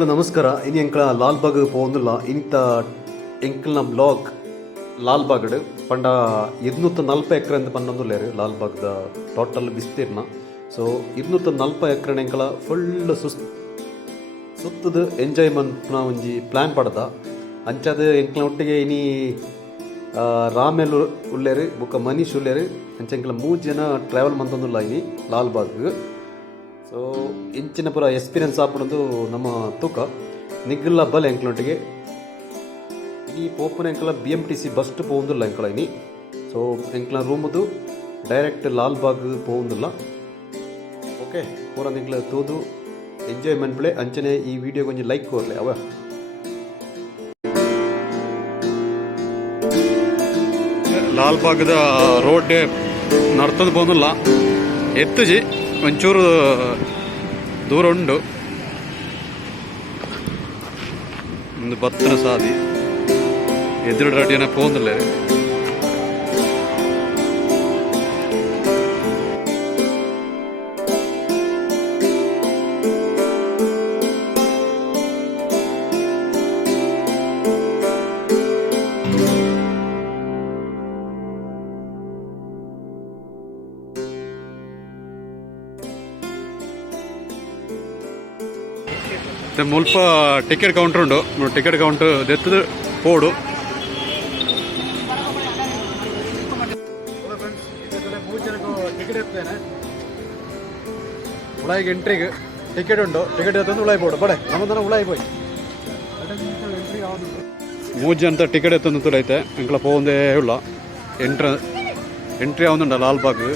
ಎಲ್ಲರೂ ನಮಸ್ಕಾರ. ಇನ್ನು ಎಂಕ್ಲ ಲಾಲ್ಬಾಗ್ ಪೋಂದುಲ್ಲ ಇಂಥ ಎಂಕ್ಲ್ನ ಬ್ಲಾಗ್ ಲಾಲ್ಬಾಗ್ಡ್ ಪಂಡ 240 ಎಕರೆ ಅಂತ ಪನ್ನೊಂದುಲ್ಲೇರು ಲಾಲ್ಬಾಗ್ದ ಟೋಟಲ್ ವಿಸ್ತೀರ್ಣ. ಸೊ 240 ಎಕರೆ ಎಂಕ್ಲ ಫುಲ್ ಸುತ್ತದ ಎಂಜಾಯ್ ಮನ್ಪುನ ಒಂಜಿ ಪ್ಲ್ಯಾನ್ ಪಡ್ದ ಅಂಚಾದ ಎಂಕ್ಲ ಒಟ್ಟಿಗೆ ಇನಿ ರಾಮೆಲ್ ಉಳ್ಳೇರು ಬೊಕ್ಕ ಮನೀಶ್ ಉಳ್ಳೇರು ಅಂಚ ಎಂಕ್ಲ 3 ಜನ ಟ್ರಾವೆಲ್ ಮಂತೊಂದುಲ್ಲ ಇನಿ ಲಾಲ್ಬಾಗ್. ಸೊ ಇಂಚಿನ ಪೂರ ಎಕ್ಸ್ಪೀರಿಯನ್ಸ್ ಆಪುನದು ನಮ್ಮ ತೂಕ ನಿಗ್ಗಲ್ಲ ಬಲ್ ಎಂಕ್ಲೊಟ್ಟಿಗೆ ಇನಿ ಪೋಪುನ ಎಂಕಲ BMTC ಬಸ್ ಪೋಂದುಲ್ಲ ಎಂಕಲ ಇನಿ. ಸೊ ಎಂಕ್ಲ ರೂಮದು ಡೈರೆಕ್ಟ್ ಲಾಲ್ಬಾಗ್ ಪೋಂದುಲ್ಲ. ಓಕೆ ಪೂರ ನಿಗ್ಲ ತೋದು ಎಂಜಾಯ್ಮೆಂಟ್ ಪ್ಲೇ ಅಂಚನೆ ಈ ವಿಡಿಯೋ ಕೊಂಚ ಲೈಕ್ ಕೋರ್ಲೆ ಅವ ಲಾಲ್ಬಾಗ್ದ ರೋಡ್ ನಡ್ತೊಂದು ಪೋಂದುಲ್ಲ ಎತ್ತುಜಿ ಒಂಚೂರು ದೂರ ಉಂಡು ಒಂದು ಬತ್ತನ ಸಾದಿ ಎದುರು ರೆಡಿಯನ್ನ ಪೋಂದಿಲ್ಲ. ಮುಲ್ಪ ಟಿಕೆಟ್ ಕೌಂಟರ್ ಉಂಡು. ಟಿಕೆಟ್ ಕೌಂಟರ್ ದೆತ್ತದ ಪೋಡು ಟಿಕೆಟ್ ಎತ್ತೇನೆ ಉಳಾಯಿಗೆ ಎಂಟ್ರಿಗೆ ಟಿಕೆಟ್ ಉಂಡು. ಟಿಕೆಟ್ ಎತ್ತಂದು ಉಳಾಯಿ ಪೋಡು ಬಡೆ ನಮ್ಮದನ್ನ ಉಳಾಯಿ ಪೋಯ್ 3 ಜನ ಟಿಕೆಟ್ ಎತ್ತಂದು ತುಳೈತೆ ಎಂಕ್ಲ ಪೋಂದೇ ಉಳ್ಳ ಎಂಟ್ರಿ ಆവുന്നുണ്ട് ಲಾಲ್ಬಾಗ್.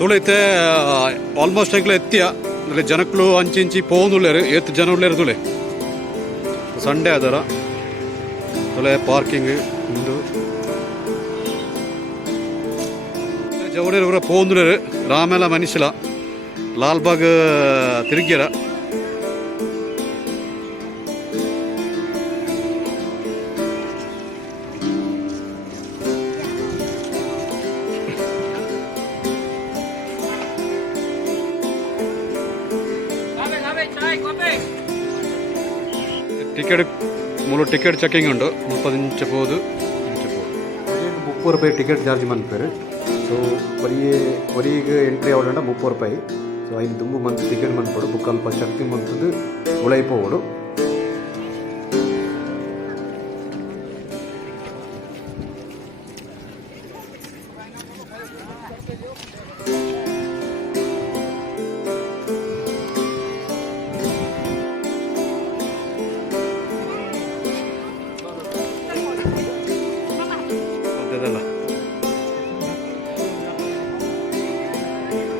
ತುಳೈತೆ ಆಲ್ಮೋಸ್ಟ್ ಎಂಕ್ಲ ಎತ್ತಿಯ ಅಂದರೆ ಜನಕ್ಕಳು ಅಂಚಿ ಪೋಂದುಳ್ಳೇರು ಎತ್ತು ಜನ ಉಳ್ಳೇರು ತುಳೆ ಸಂಡೇ ಅದರ ತುಳೆ ಪಾರ್ಕಿಂಗ್ ಇಂದು ಜವಡೇರು ಕೂಡ ಪೋಂದುಳ್ಳೇರು ರಾಮೆಲ ಮನುಷ್ಯಲ ಲಾಲ್ಬಾಗ್ ತಿರುಗ್ಯರ ಟಿಕೆಟ್ ಮೂಲ ಟಿಕೆಟ್ ಚೆಕಿಂಗ್ ಉಂಡು 30 ಇಂಚ ಪೋದು 30 ರೂಪಾಯಿ ಟಿಕೆಟ್ ಚಾರ್ಜ್ ಮನ್ಪೇರು. ಸೊ ಒರಿಗೆ ಎಂಟ್ರಿ ಆವಡ 30 ರೂಪಾಯಿ. ಸೊ ಐದು ದುಂಬು ಮಂತ್ ಟಿಕೆಟ್ ಮನ್ಪೋಡು ಬುಕ್ ಅಲ್ಪ ಶಕ್ತಿ ಮಂತದ್ದು ಉಳೈಪೋಡು.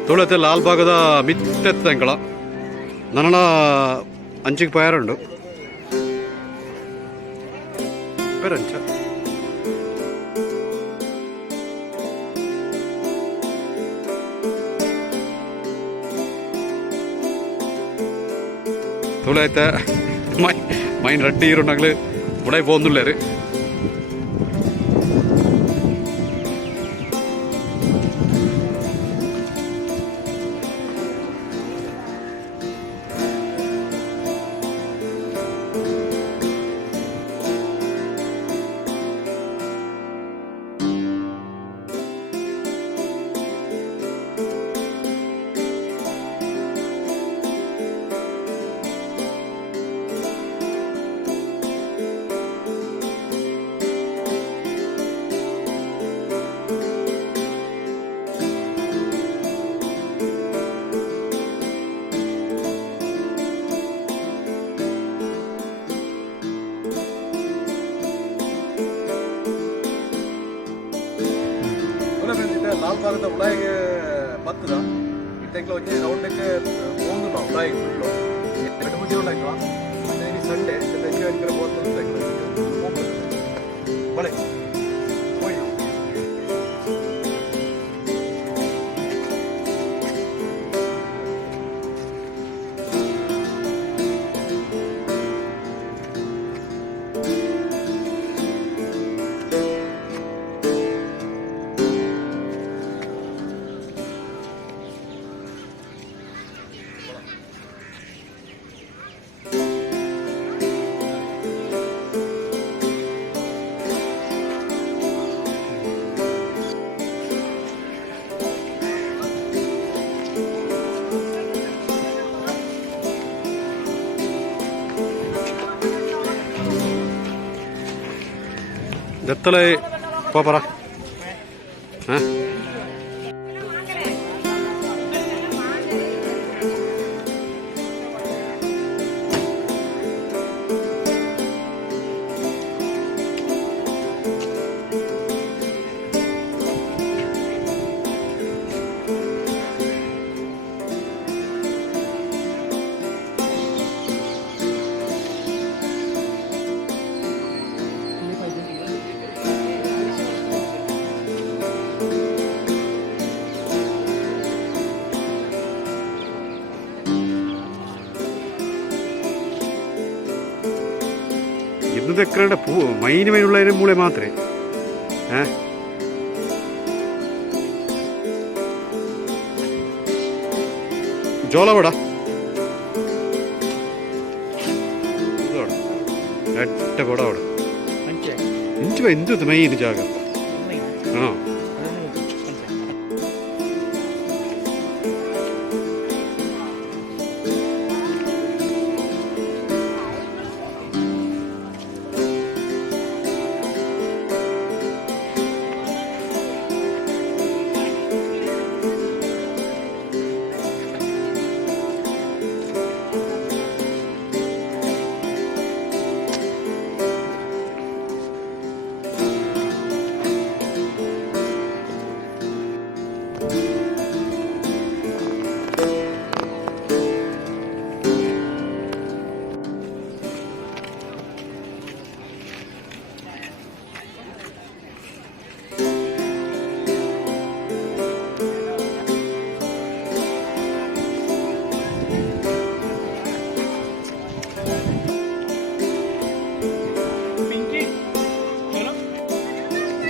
ತುಳತೆ ಲಾಲ್ಬಾಗದ ಮಿತ್ತೆತ್ತ ಎಂಕಳ ನನ್ನ ಅಂಚಿಗೆ ಪಯರುಂಡು ಪೇರಂಚ ತುಳೈತೆ ಮೈನ್ ರಡ್ಡಿ ಇರೋನಾಗ್ಲಿ ಉಡಾಯಿ ಪೋಂದುಳ್ಳೇರು. ಲಾಲ್ಬಾಗ್ದ ಉಳಾಯಿಗೆ ಬತ್ತದ ಇತ್ತೆಂಕ್ಲ ಒಂಜಿ ರೌಂಡಕ್ಕೆ ಪೋಂದು ನಾವು ಉಳಾಯಿಗೆ ಫುಲ್ಲು 2-3 ಜನ ಉಳ್ಳಾಯ್ತು. ಮತ್ತೆ ಸಂಡೇ ಬೆಂಗಳೂರಿಗೆ ಹೋಗ್ತದೆ ಬಳೆ ಹೋಯ್ എത്തലേ പോ പറ ഇന്നത് എക്കറുടെ പൂ മൈനുള്ളതിന് മൂളെ മാത്രമേ ജോളവടാ എട്ട പടം അവിടെ ಇಂಚು ಎಂತ ಮೈನ್ ಜಾಗ ಹಾಂ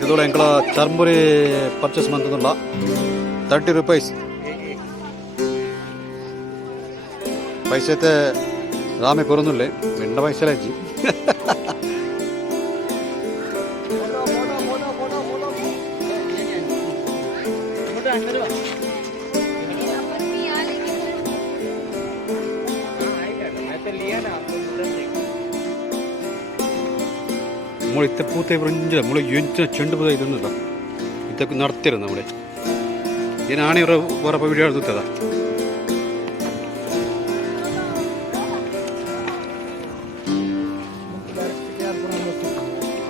ಇದೊಳ ಎಂಕಲ ಚರ್ಮುರಿ ಪರ್ಚೇಸ್ ಮಂತದಲ್ಲ 30 ರೂಪಾಯಿ ಪೈಸೆ అయితే రామే కొరందులే వెండ పైసలే జీ നമ്മൾ ഇത്തെ പൂത്തേ പറഞ്ഞില്ല നമ്മൾ ചെണ്ട് പൂത ഇതൊന്നുമില്ല ഇതൊക്കെ നടത്തിയിരുന്നു നമ്മളെ ഇതിനാണ് ഇവരെ വേറെ വീഡിയോ എടുത്തതാ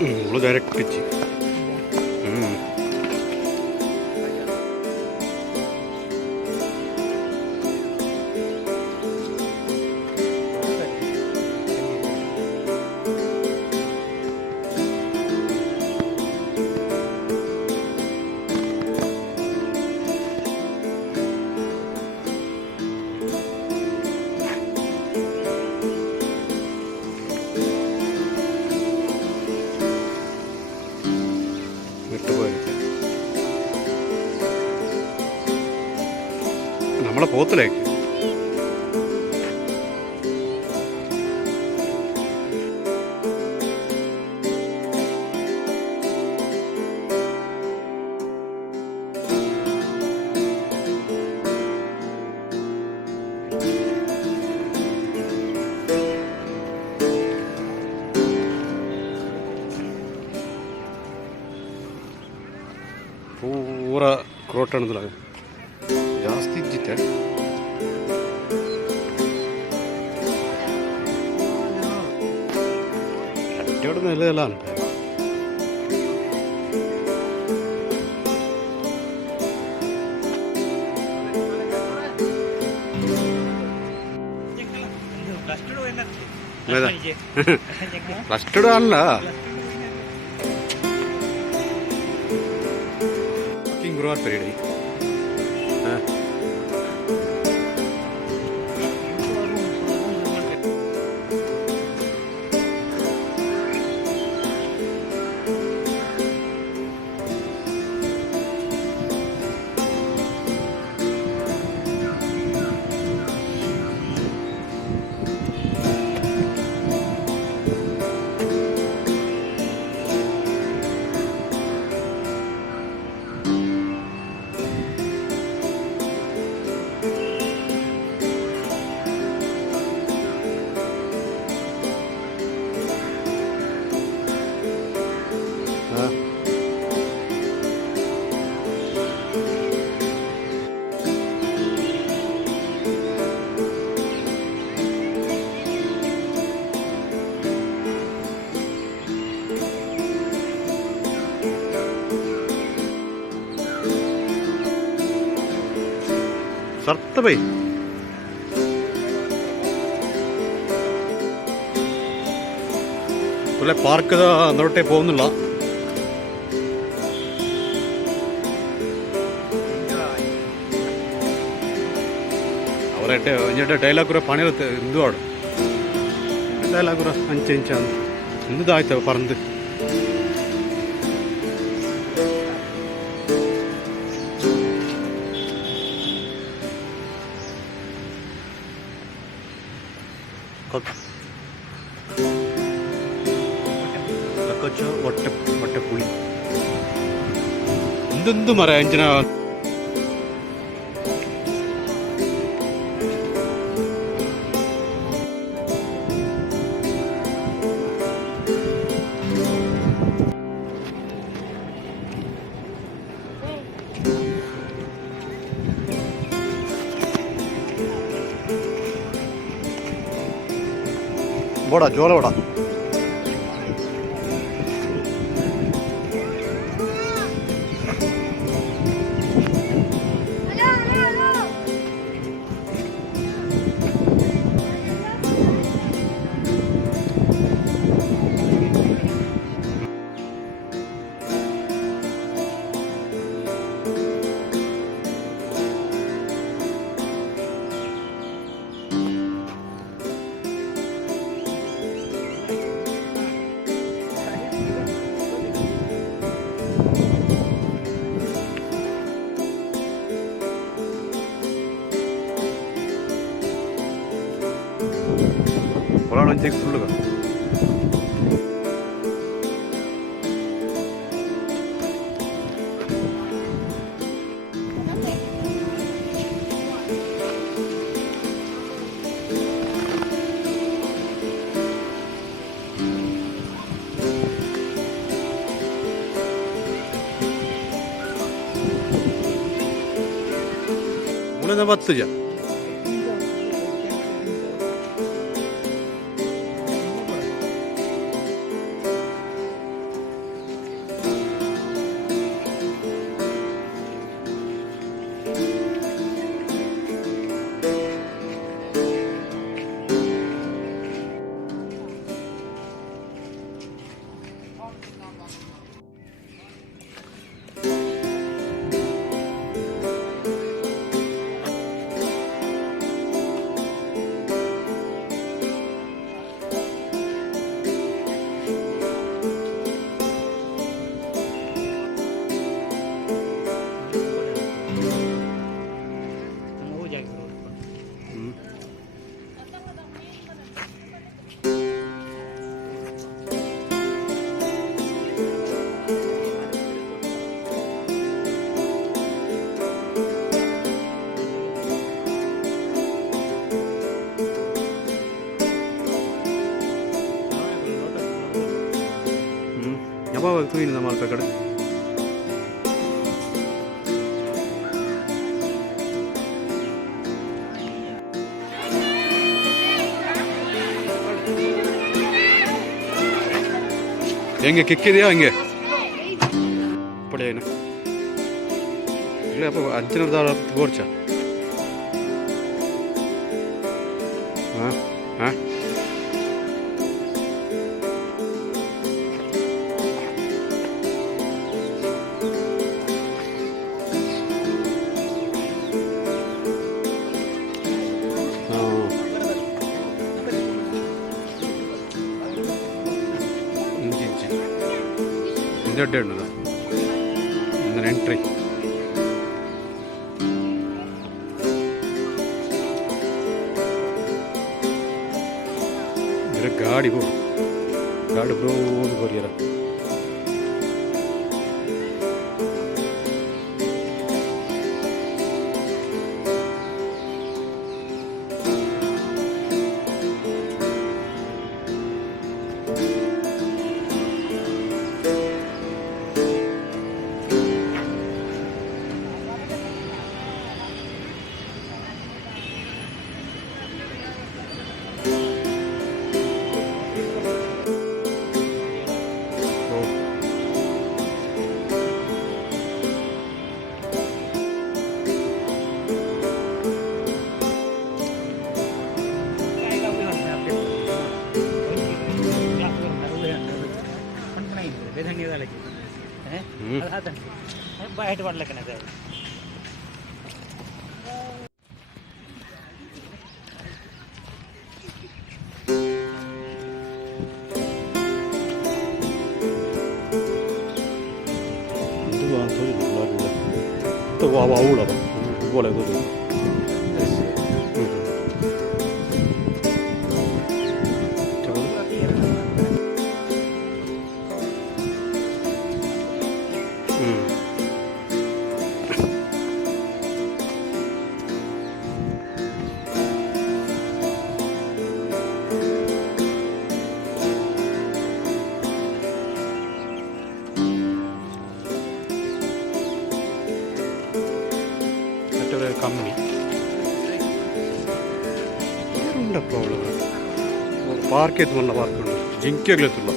നമ്മൾ ഡയറക്റ്റ് വെച്ച് നമ്മളെ പോത്തിലേക്ക് ಪೂರ ಕ್ರೋಟಣದ ಜಾಸ್ತಿ ಇದ್ದಿತ್ತೆ ಅಡ್ಡಾಡೋದು ನೆಲೆಲ್ಲ ಅಂತ ಕಸ್ಟರ್ಡ್ ಅಲ್ಲ ಗುರುವಾರ ಪೀರಿಯಡ್ सर्त भाई तुला पार्क अंदरोटे പോകുന്നില്ല ಅವರಟ್ಟೆ ಒಂಜೆಟ್ಟೆ ಡೈಲಾಗ್ ಪಣಿ ಇರುತ್ತೆ ಇಂದು ಆಡು ಡೈಲಾಗ್ ಅಂಚೆ ಇಂಚ ಇಂದು ಆಯ್ತವ ಪರಂದು ಹೊಟ್ಟೆ ಪುಳಿ ಇಂದೊಂದು ಮರ ಅಂಚಿನ ಬೋಡ ಜೋಳ ಬೋಡ పొలాలు ఫుల్గా 오늘 봤으죠? ಯಾವಾಗ ಕ್ಲೀನ್ ಮಾಡ್ಬೇಕಾದ್ರೆ ಹೆಂಗೆ ಕಿಕ್ಕಿದೆಯಾ ಹಂಗೆ ಪಡೆಯೇನು ಇಲ್ಲ ಅಪ್ಪ ಅಂಚಿನದ ಗೋರ್ಚ ಹಾಂ ಹಾಂ ഉണ്ടല്ലോ അങ്ങനെ എൻട്രി ഇതൊരു ഗാഡി പോകും ഗാഡി ബ്രോന്ന് പോരിയറ ಬಯಟ್ ಮಾಡ್ಲಿಕ್ಕೆ 와 아우라다 뭐래 그래 കമ്മി ഉണ്ടപ്പോൾ അവള് പാർക്ക് ചെയ്ത് നല്ല പാർക്കുണ്ട് ജിങ്കെത്തുള്ള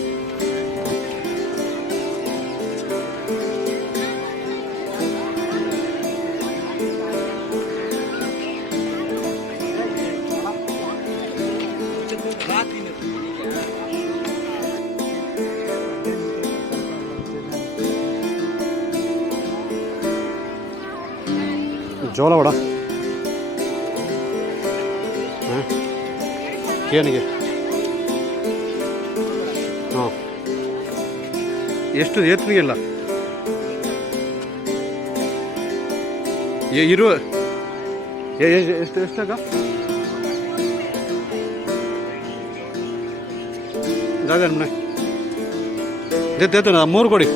ಜೋಳ ವಡ ಏನಿಗೆ ಹಾಂ ಎಷ್ಟು ಏತ್ರಿಗೆಲ್ಲ ಇರುವ ಎಷ್ಟು ಎಷ್ಟಾಗ ಜಾಗ ಮೂರು ಕೊಡಿ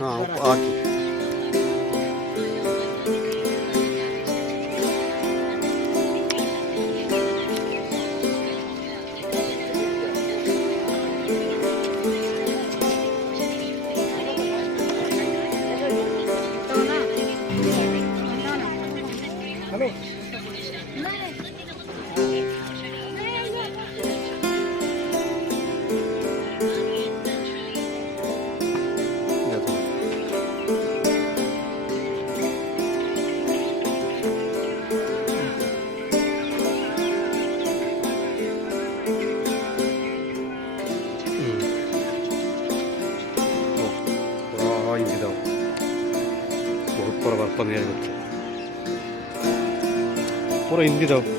ಹಾಂ ಹಾಕಿ ಹಲೋ ಹಿಂಗಿದಾವೆ ಪೂರ ಬರ್ಪಂದು ಆಗುತ್ತೆ ಪೂರ ಹಿಂದಿದಾವೆ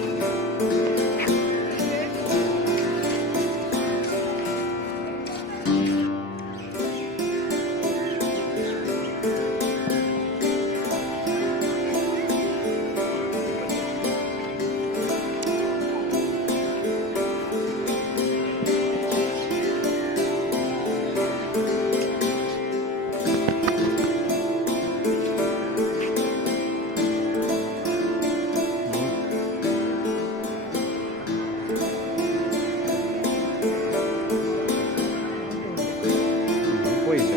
ಹೋಯ್ತು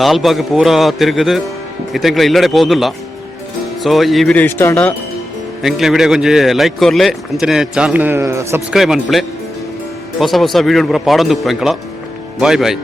ಲಾಲ್ಬಾಗ್ ಪೂರ ತಿರುಗದು ಇತ್ತಂಕ್ಲ ಇಲ್ಲಡೆ ಪೋಂದುಲ್ಲ. ಸೊ ಈ ವಿಡಿಯೋ ಇಷ್ಟ ಆಂಡ ಎಂಕ್ಲೆ ವಿಡಿಯೋ ಕೊಂಚ ಲೈಕ್ ಕೊರ್ಲೆ ಅಂಚನೆ ಚಾನಲ್ ಸಬ್ಸ್ಕ್ರೈಬ್ ಅನ್ಪಲೆ ಹೊಸ ಹೊಸ ವಿಡಿಯೋ ಪೂರ ಪಾಡೊಂದು ಎಂಕಲ ಬಾಯ್ ಬಾಯ್.